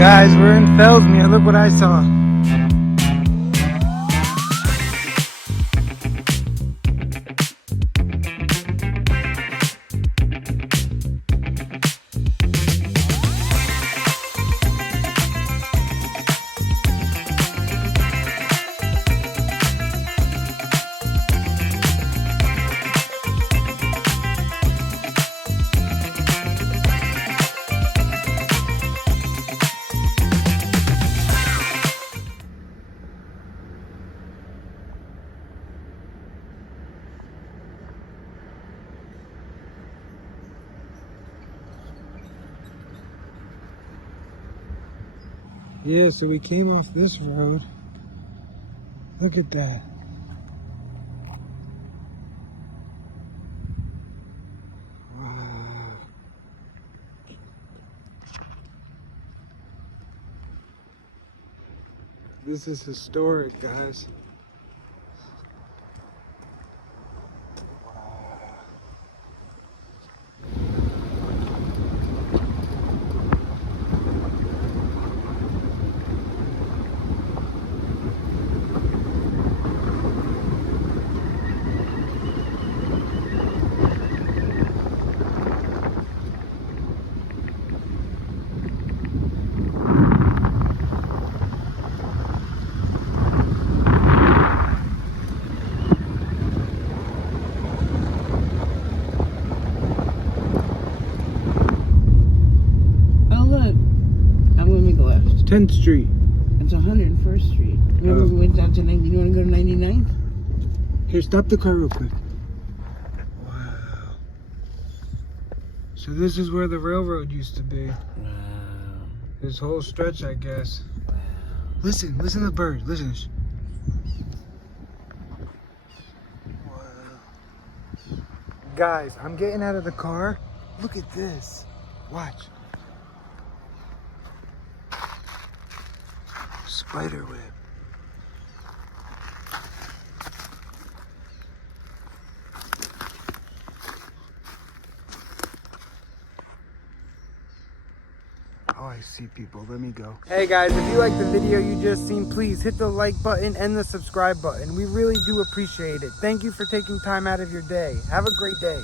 Guys, we're in Fellsmere. Look what I saw. Yeah, so we came off this road. Look at that. Wow. This is historic, guys. Oh look, I'm gonna make a left. 10th Street. It's 101st Street. Remember we went down to 90. You wanna go to 99th? Here, stop the car real quick. Wow. So this is where the railroad used to be. Wow. This whole stretch, I guess. Wow. Listen to the birds. Listen. Wow. Guys, I'm getting out of the car. Look at this. Watch. Spider web. Oh, I see people. Let me go. Hey guys, if you like the video you just seen, please hit the like button and the subscribe button. We really do appreciate it. Thank you for taking time out of your day. Have a great day.